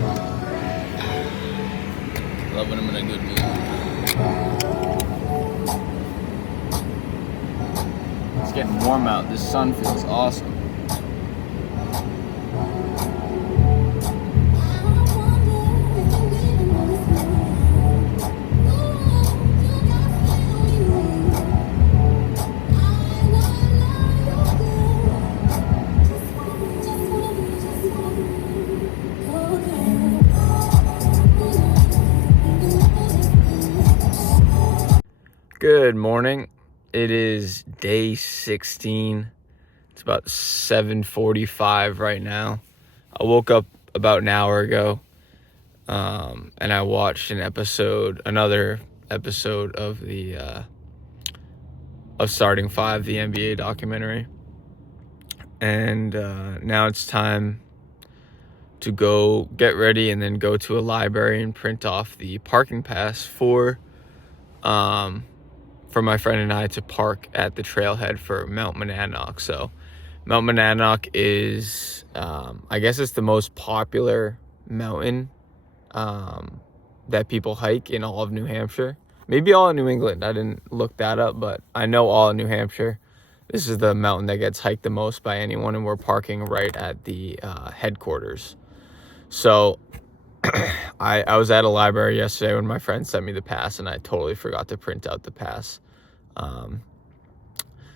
Love when I'm in a good mood. It's getting warm out. This sun feels awesome. Good morning. It is day 16. It's about 7:45 right now. I woke up about an hour ago, and I watched another episode of of Starting Five, the NBA documentary. And now it's time to go get ready and then go to a library and print off the parking pass for my friend and I to park at the trailhead for Mount Monadnock. So Mount Monadnock is, I guess it's the most popular mountain that people hike in all of New Hampshire. Maybe all of New England. I didn't look that up, but I know all of New Hampshire. This is the mountain that gets hiked the most by anyone, and we're parking right at the headquarters. So I was at a library yesterday when my friend sent me the pass, and I totally forgot to print out the pass.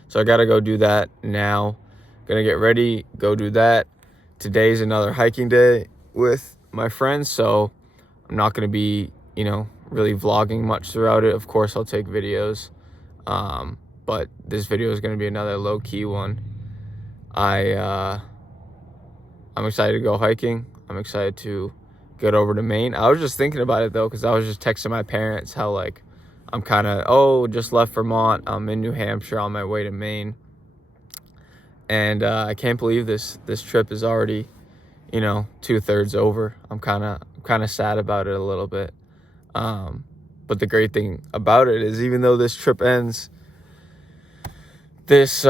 So I gotta go do that now. Gonna get ready, go do that. Today's another hiking day with my friends, so I'm not gonna be, really vlogging much throughout it. Of course, I'll take videos, but this video is gonna be another low-key one. I'm excited to go hiking. I'm excited to get over to Maine. I was just thinking about it though, because I was just texting my parents how I'm kind of, just left Vermont. I'm in New Hampshire on my way to Maine. And I can't believe this trip is already, 2/3 over. I'm kind of sad about it a little bit. But the great thing about it is, even though this trip ends, this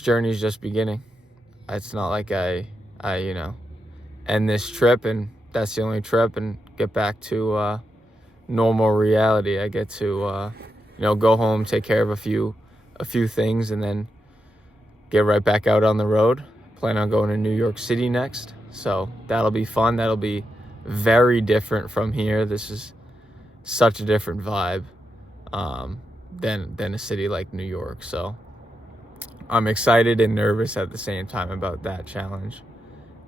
journey is just beginning. It's not like I end this trip and that's the only trip and get back to normal reality. I get to go home, take care of a few things, and then get right back out on the road. Plan on going to New York City next, so that'll be fun. That'll be very different from here. This is such a different vibe than a city like New York. So I'm excited and nervous at the same time about that challenge.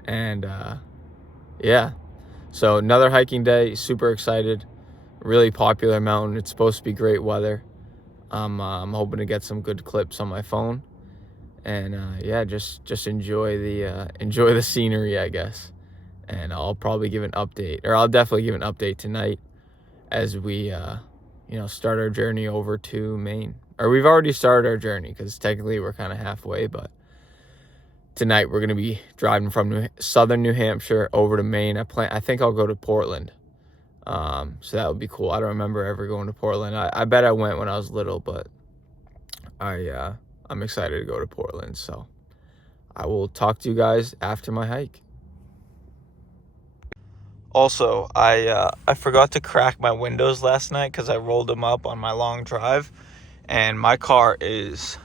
And so another hiking day. Super excited. Really popular mountain. It's supposed to be great weather. I'm hoping to get some good clips on my phone, and just enjoy the scenery, I guess. And I'll probably give an update, or I'll definitely give an update tonight as we start our journey over to Maine. Or we've already started our journey, because technically we're kind of halfway, but tonight we're going to be driving from southern New Hampshire over to Maine. I think I'll go to Portland. So that would be cool. I don't remember ever going to Portland. I bet I went when I was little, but I'm excited to go to Portland. So I will talk to you guys after my hike. Also, I forgot to crack my windows last night because I rolled them up on my long drive, and my car is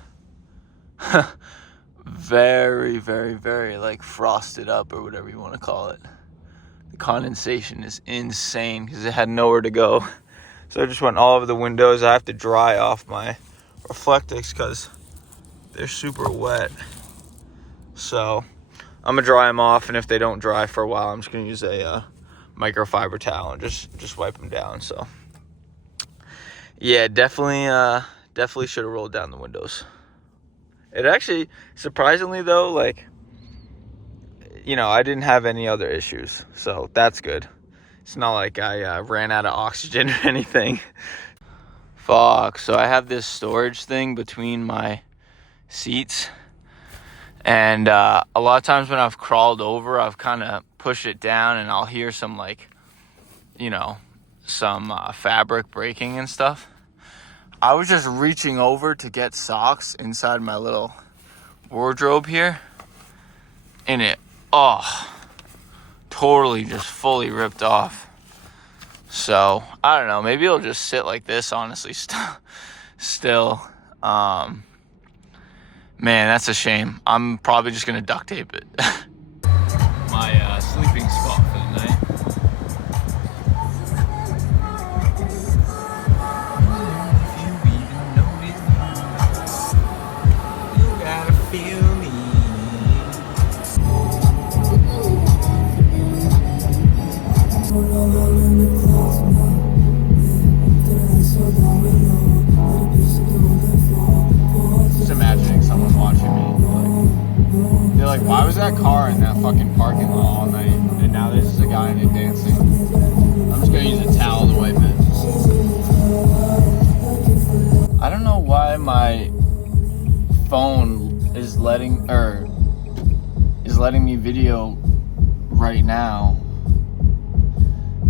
very, very, very frosted up, or whatever you want to call it. The condensation is insane because it had nowhere to go. So I just went all over the windows. I have to dry off my reflectors because they're super wet. So I'm gonna dry them off, and if they don't dry for a while, I'm just gonna use a microfiber towel and just wipe them down. So yeah, definitely should have rolled down the windows. It actually, surprisingly though, I didn't have any other issues, so that's good. It's not like I ran out of oxygen or anything. Fuck, so I have this storage thing between my seats, and a lot of times when I've crawled over, I've kind of pushed it down, and I'll hear some some fabric breaking and stuff. I was just reaching over to get socks inside my little wardrobe here, and it totally just fully ripped off. So, I don't know. Maybe it'll just sit like this, honestly, still. Man, that's a shame. I'm probably just going to duct tape it. My sleeping spot for the night. Just imagining someone watching me. They're like, why was that car in that fucking parking lot all night? And now there's just a guy in it dancing. I'm just gonna use a towel to wipe it. I don't know why my phone is letting me video right now.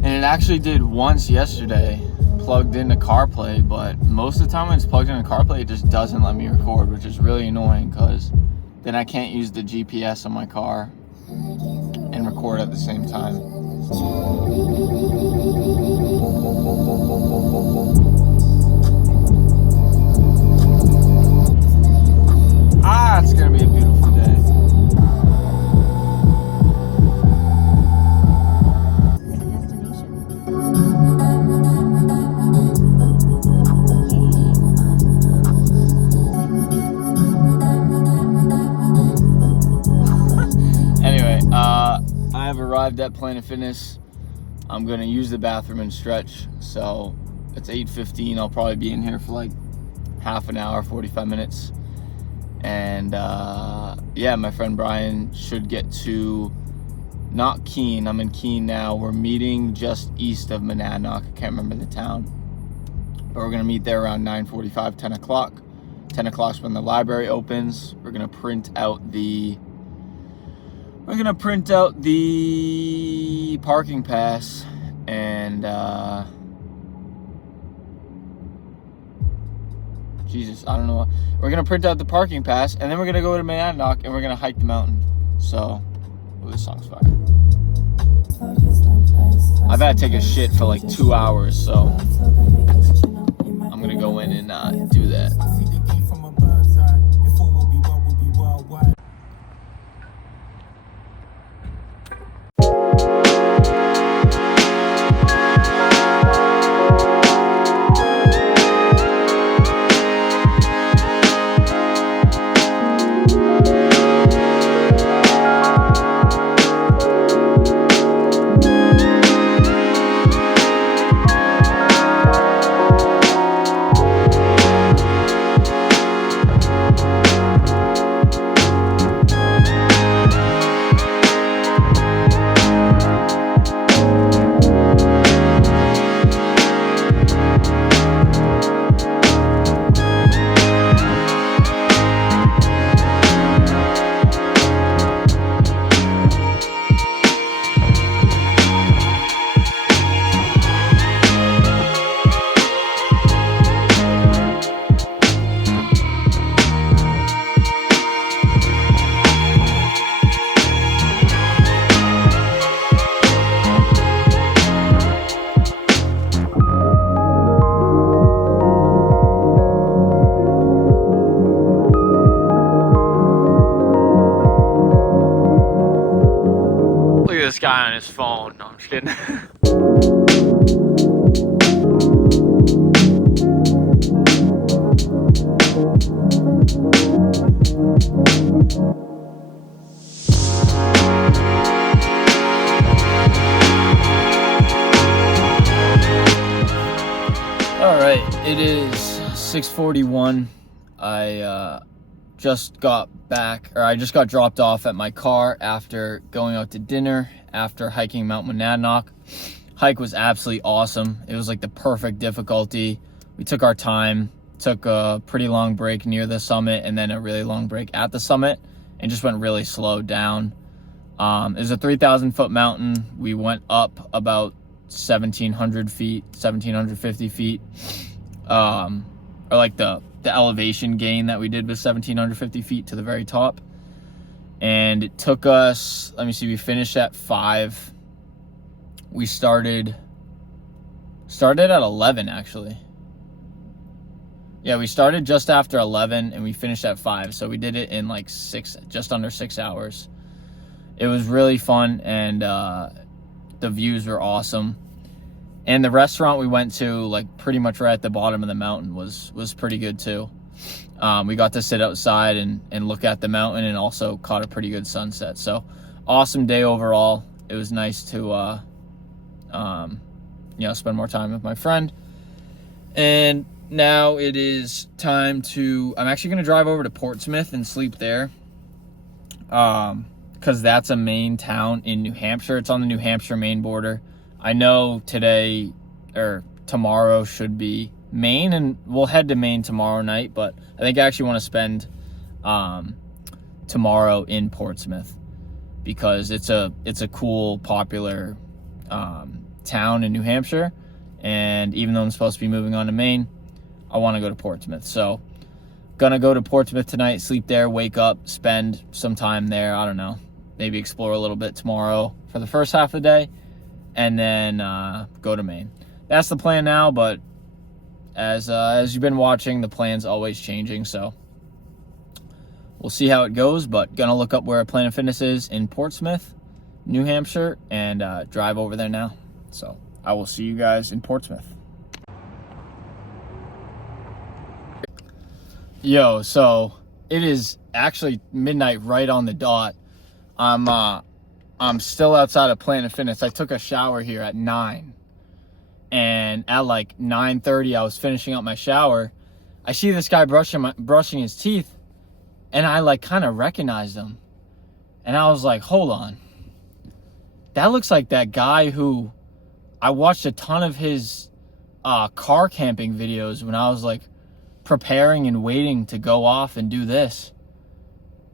And it actually did once yesterday, plugged into CarPlay, but most of the time when it's plugged into CarPlay, it just doesn't let me record, which is really annoying because then I can't use the GPS on my car and record at the same time. It's gonna be a beautiful day. Anyway, I have arrived at Planet Fitness. I'm gonna use the bathroom and stretch. So it's 8:15. I'll probably be in here for like half an hour, 45 minutes. And yeah, my friend Brian should get to, not Keene, I'm in Keene now. We're meeting just east of Monadnock. I can't remember the town. But we're gonna meet there around 9:45, 10 o'clock. 10 o'clock is when the library opens. We're gonna print out the parking pass, and Jesus, I don't know. We're gonna print out the parking pass, and then we're gonna go to Monadnock, and we're gonna hike the mountain. So, this song's fire. I've had to take a shit for like 2 hours, so I'm gonna go in and do that. This guy on his phone. No, I'm just kidding. All right, it is 6:41. I just got dropped off at my car after going out to dinner, after hiking Mount Monadnock. Hike was absolutely awesome. It was like the perfect difficulty. We took our time, took a pretty long break near the summit, and then a really long break at the summit, and just went really slow down. It was a 3,000 foot mountain. We went up about 1,700 feet, 1,750 feet. Or like the elevation gain that we did was 1,750 feet to the very top. And it took us, let me see, we finished at 5 We started at 11, actually. Yeah, we started just after 11 and we finished at 5. So we did it in like just under 6 hours. It was really fun, and the views were awesome. And the restaurant we went to, like pretty much right at the bottom of the mountain, was pretty good too. We got to sit outside and look at the mountain, and also caught a pretty good sunset. So awesome day overall. It was nice to spend more time with my friend. And now it is time to, I'm actually going to drive over to Portsmouth and sleep there. Because that's a Maine town in New Hampshire. It's on the New Hampshire-Maine border. I know today or tomorrow should be Maine, and we'll head to Maine tomorrow night, but I think I actually want to spend tomorrow in Portsmouth, because it's a cool, popular town in New Hampshire. And even though I'm supposed to be moving on to Maine, I want to go to Portsmouth. So gonna go to Portsmouth tonight, sleep there, wake up, spend some time there. I don't know, maybe explore a little bit tomorrow for the first half of the day, and then go to Maine. That's the plan now, but as you've been watching, the plan's always changing, so we'll see how it goes. But gonna look up where Planet Fitness is in Portsmouth, New Hampshire, and drive over there now. So I will see you guys in Portsmouth. Yo, so it is actually midnight right on the dot. I'm still outside of Planet Fitness. I took a shower here at 9. And at like 9:30, I was finishing up my shower. I see this guy brushing his teeth, and I like kind of recognized him. And I was like, hold on. That looks like that guy who I watched a ton of his car camping videos when I was like preparing and waiting to go off and do this.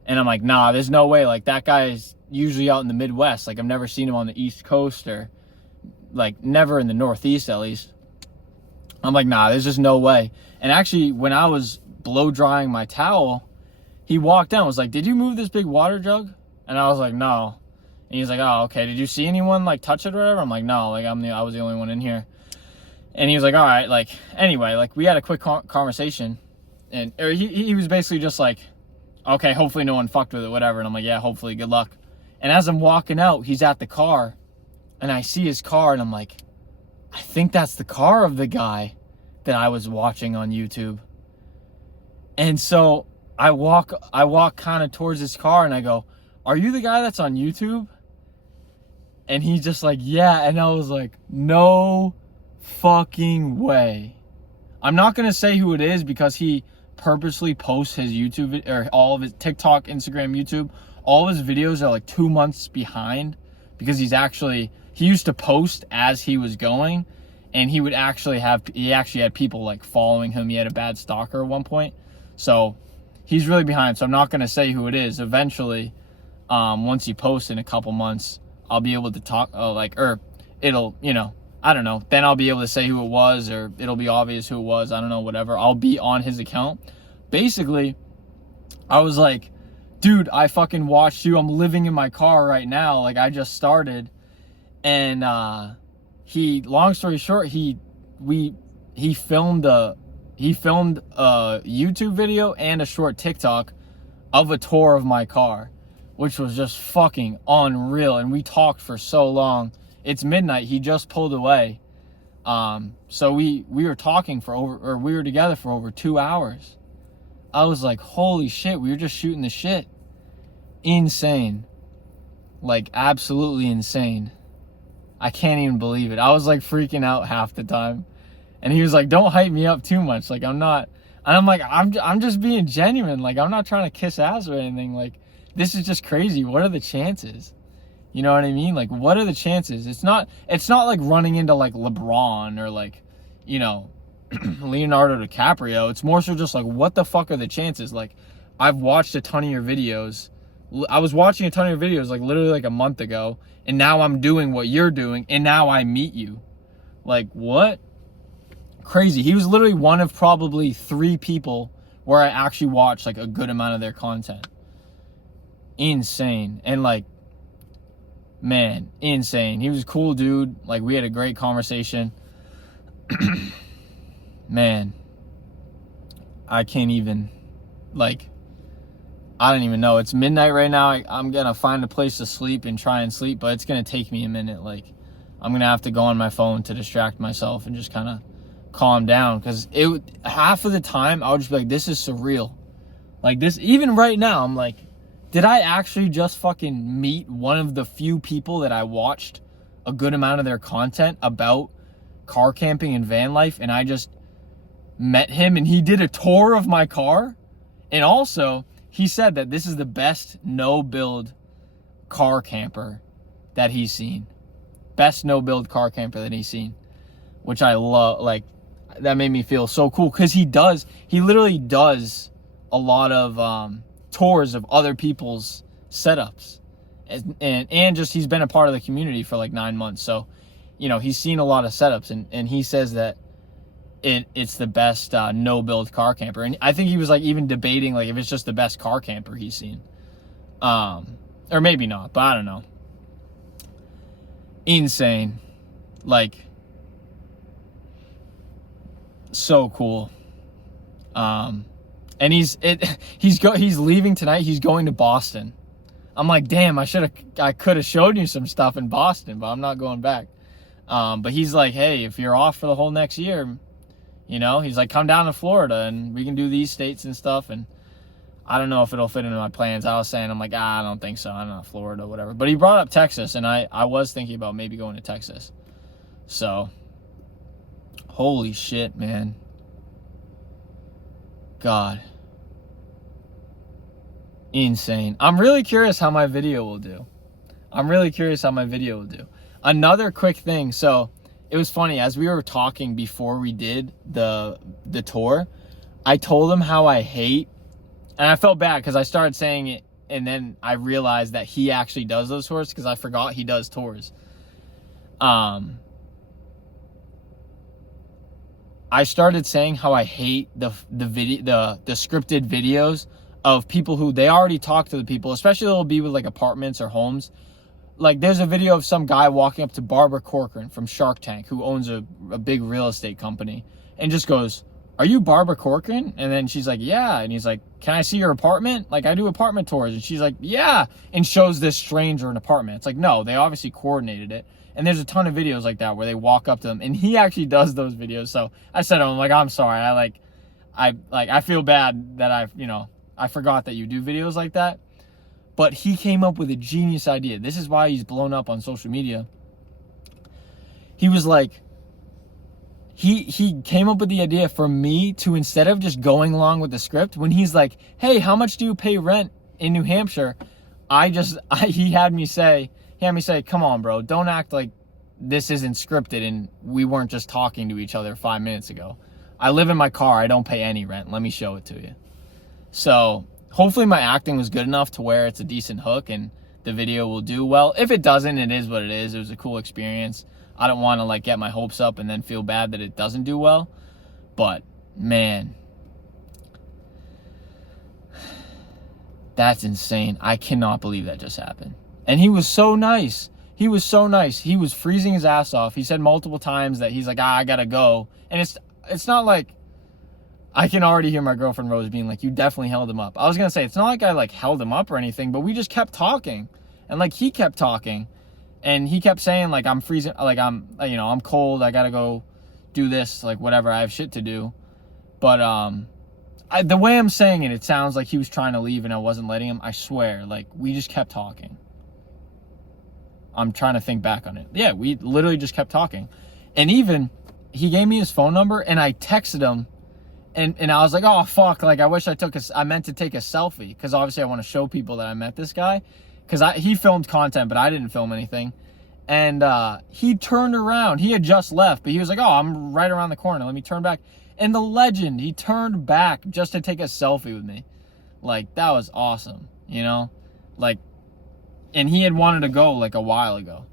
And I'm like, nah, there's no way. Like, that guy is usually out in the Midwest. Like, I've never seen him on the East Coast, or like never in the Northeast, at least. I'm like, nah, there's just no way. And actually, when I was blow drying my towel, he walked down and was like, did you move this big water jug? And I was like, no. And he's like, oh, okay. Did you see anyone like touch it or whatever? I'm like, no, like I was the only one in here. And he was like, all right, like, anyway, like, we had a quick conversation, and he was basically just like, okay, hopefully no one fucked with it, whatever. And I'm like, yeah, hopefully, good luck. And as I'm walking out, he's at the car, and I see his car, and I'm like, I think that's the car of the guy that I was watching on YouTube. And so I walk kind of towards his car, and I go, are you the guy that's on YouTube? And he's just like, yeah. And I was like, no fucking way. I'm not gonna say who it is, because he purposely posts his YouTube, or all of his TikTok, Instagram, YouTube, all of his videos are like 2 months behind, because he used to post as he was going, and he actually had people like following him. He had a bad stalker at one point, so he's really behind. So I'm not gonna say who it is. Eventually, once he posts in a couple months, I'll be able to talk, it'll, I don't know. Then I'll be able to say who it was, or it'll be obvious who it was. I don't know, whatever. I'll be on his account. Basically, I was like, dude, I fucking watched you. I'm living in my car right now. Like, I just started. And long story short, he filmed a YouTube video and a short TikTok of a tour of my car, which was just fucking unreal. And we talked for so long. It's midnight. He just pulled away. So we were talking we were together for over 2 hours. I was like, holy shit, we were just shooting the shit. Insane. Like, absolutely insane. I can't even believe it. I was like freaking out half the time. And he was like, don't hype me up too much. Like, I'm not. And I'm like, I'm just being genuine. Like, I'm not trying to kiss ass or anything. Like, this is just crazy. What are the chances? You know what I mean? Like, what are the chances? It's not like running into like LeBron or like, Leonardo DiCaprio. It's more so just like, what the fuck are the chances? Like, I've watched a ton of your videos. I was watching a ton of your videos like literally like a month ago, and now I'm doing what you're doing, and now I meet you. Like, what? Crazy. He was literally one of probably 3 people where I actually watched like a good amount of their content. Insane. And like, man, insane. He was a cool dude. Like, we had a great conversation. Man, I can't even, like, I don't even know. It's midnight right now. I'm going to find a place to sleep and try and sleep, but it's going to take me a minute. Like, I'm going to have to go on my phone to distract myself and just kind of calm down. Because half of the time, I would just be like, this is surreal. Like, this, even right now, I'm like, did I actually just fucking meet one of the few people that I watched a good amount of their content about car camping and van life, and I just met him and he did a tour of my car? And also, he said that this is the best no-build car camper that he's seen. Best no-build car camper that he's seen. Which I love. Like, that made me feel so cool. Because he literally does a lot of tours of other people's setups. And just, he's been a part of the community for like 9 months. So, you know, he's seen a lot of setups. And he says that it's the best no-build car camper. And I think he was like even debating like if it's just the best car camper he's seen. Or maybe not, but I don't know. Insane. Like, so cool. And he's leaving tonight. He's going to Boston. I'm like, damn, I could have showed you some stuff in Boston, but I'm not going back. But he's like, hey, if you're off for the whole next year, you know, he's like, come down to Florida and we can do these states and stuff. And I don't know if it'll fit into my plans. I was saying, I'm like, I don't think so. I don't know, Florida, whatever. But he brought up Texas, and I was thinking about maybe going to Texas. So, holy shit, man. God. Insane. I'm really curious how my video will do. Another quick thing. So, it was funny, as we were talking before we did the tour, I told him how I hate, and I felt bad because I started saying it, and then I realized that he actually does those tours because I forgot he does tours. I started saying how I hate the scripted videos of people who they already talk to the people, especially they'll be with like apartments or homes. Like, there's a video of some guy walking up to Barbara Corcoran from Shark Tank, who owns a big real estate company, and just goes, are you Barbara Corcoran? And then she's like, yeah. And he's like, can I see your apartment? Like, I do apartment tours. And she's like, yeah. And shows this stranger an apartment. It's like, no, they obviously coordinated it. And there's a ton of videos like that where they walk up to them, and he actually does those videos. So I said to him, like, I'm sorry. I feel bad that I forgot that you do videos like that. But he came up with a genius idea. This is why he's blown up on social media. He was like, he came up with the idea for me to, instead of just going along with the script, when he's like, hey, how much do you pay rent in New Hampshire? He had me say, come on, bro, don't act like this isn't scripted and we weren't just talking to each other 5 minutes ago. I live in my car. I don't pay any rent. Let me show it to you. So hopefully my acting was good enough to where it's a decent hook and the video will do well. If it doesn't, it is what it is. It was a cool experience. I don't want to like get my hopes up and then feel bad that it doesn't do well. But man, that's insane. I cannot believe that just happened. And he was so nice. He was freezing his ass off. He said multiple times that he's like, I gotta go. And it's not like, I can already hear my girlfriend Rose being like, you definitely held him up. I was gonna say, it's not like I like held him up or anything, but we just kept talking. And like, he kept talking. And he kept saying like, I'm freezing, like I'm cold. I gotta go do this, like whatever. I have shit to do. But the way I'm saying it, it sounds like he was trying to leave and I wasn't letting him. I swear, like we just kept talking. I'm trying to think back on it. Yeah, we literally just kept talking. And even he gave me his phone number and I texted him and I was like, oh fuck, like I wish I meant to take a selfie because obviously I want to show people that I met this guy because he filmed content but I didn't film anything. And he turned around. He had just left, but he was like, oh, I'm right around the corner. Let me turn back. And the legend, he turned back just to take a selfie with me. Like, that was awesome, you know? Like, and he had wanted to go like a while ago.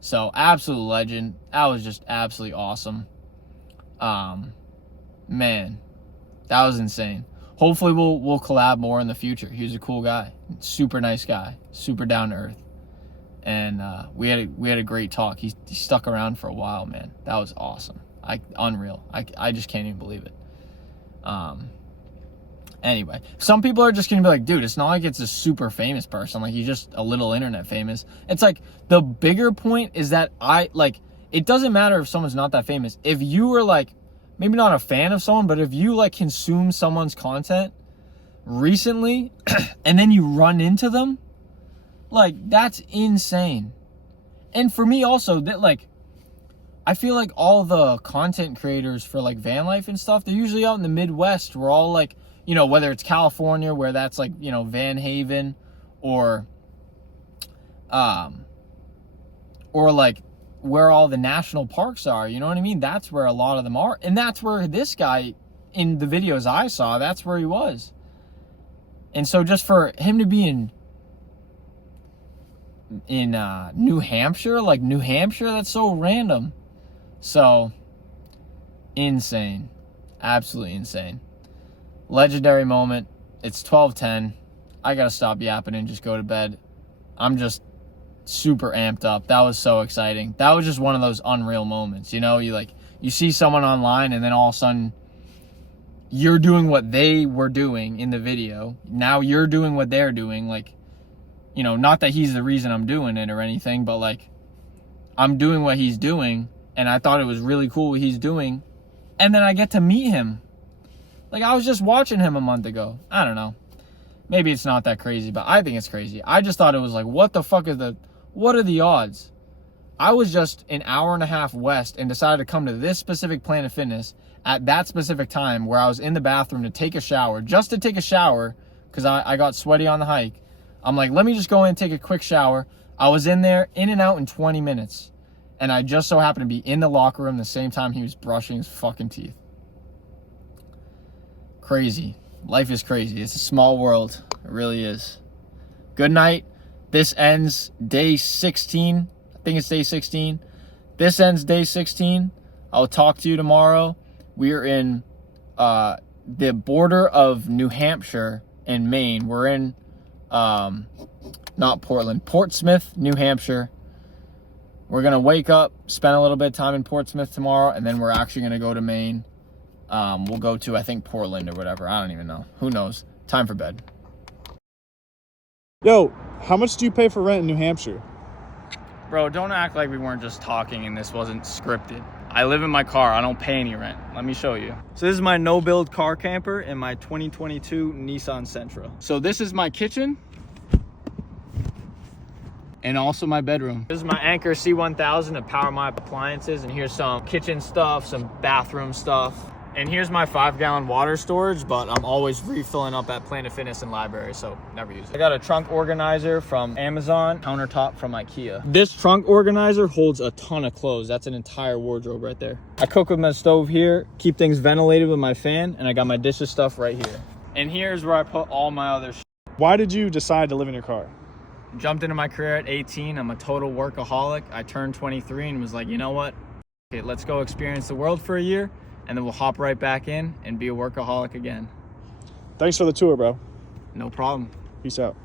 So, absolute legend. That was just absolutely awesome. Man, that was insane. Hopefully we'll collab more in the future. He was a cool guy. Super nice guy. Super down to earth. and we had a great talk. He stuck around for a while, man. That was awesome. Unreal. I just can't even believe it. Anyway, some people are just gonna be like, dude, it's not like it's a super famous person. Like, he's just a little internet famous. It's like, the bigger point is that it doesn't matter if someone's not that famous. If you were like, maybe not a fan of someone, but if you like consume someone's content recently and then you run into them, like, that's insane. And for me also, that like, I feel like all the content creators for like van life and stuff, they're usually out in the Midwest. We're all like, you know, whether it's California, where that's like, you know, Van Haven, or like where all the national parks are, you know what I mean? That's where a lot of them are. And that's where this guy, in the videos I saw, that's where he was. And so just for him to be in New Hampshire, like New Hampshire, that's so random. So insane. Absolutely insane. Legendary moment. It's 12:10. I gotta stop yapping and just go to bed. I'm just super amped up. That was so exciting. That was just one of those unreal moments. You know, you see someone online and then all of a sudden you're doing what they were doing in the video. Now you're doing what they're doing. Like, you know, not that he's the reason I'm doing it or anything, but like, I'm doing what he's doing, and I thought it was really cool what he's doing. And then I get to meet him. Like, I was just watching him a month ago. I don't know. Maybe it's not that crazy, but I think it's crazy. I just thought it was like, what are the odds? I was just an hour and a half west and decided to come to this specific Planet Fitness at that specific time, where I was in the bathroom to take a shower, just to take a shower, because I got sweaty on the hike. I'm like, let me just go in and take a quick shower. I was in there, in and out in 20 minutes. And I just so happened to be in the locker room the same time he was brushing his fucking teeth. Crazy. Life is crazy. It's a small world. It really is. Good night. This ends day 16. I think it's day 16. This ends day 16. I'll talk to you tomorrow. We're in the border of New Hampshire and Maine. We're in, not Portland, Portsmouth, New Hampshire. We're going to wake up, spend a little bit of time in Portsmouth tomorrow, and then we're actually going to go to Maine. We'll go to, I think, Portland or whatever. I don't even know. Who knows? Time for bed. Yo, how much do you pay for rent in New Hampshire? Bro, don't act like we weren't just talking and this wasn't scripted. I live in my car. I don't pay any rent. Let me show you. So this is my no-build car camper in my 2022 Nissan Sentra. So this is my kitchen. And also my bedroom. This is my Anchor C1000 to power my appliances. And here's some kitchen stuff, some bathroom stuff. And here's my 5-gallon water storage, but I'm always refilling up at Planet Fitness and library, so never use it. I got a trunk organizer from Amazon, countertop from IKEA. This trunk organizer holds a ton of clothes. That's an entire wardrobe right there. I cook with my stove here, keep things ventilated with my fan, and I got my dishes stuff right here. And here's where I put all my other shit. Why did you decide to live in your car? Jumped into my career at 18. I'm a total workaholic. I turned 23 and was like, you know what? Okay, let's go experience the world for a year, and then we'll hop right back in and be a workaholic again. Thanks for the tour, bro. No problem. Peace out.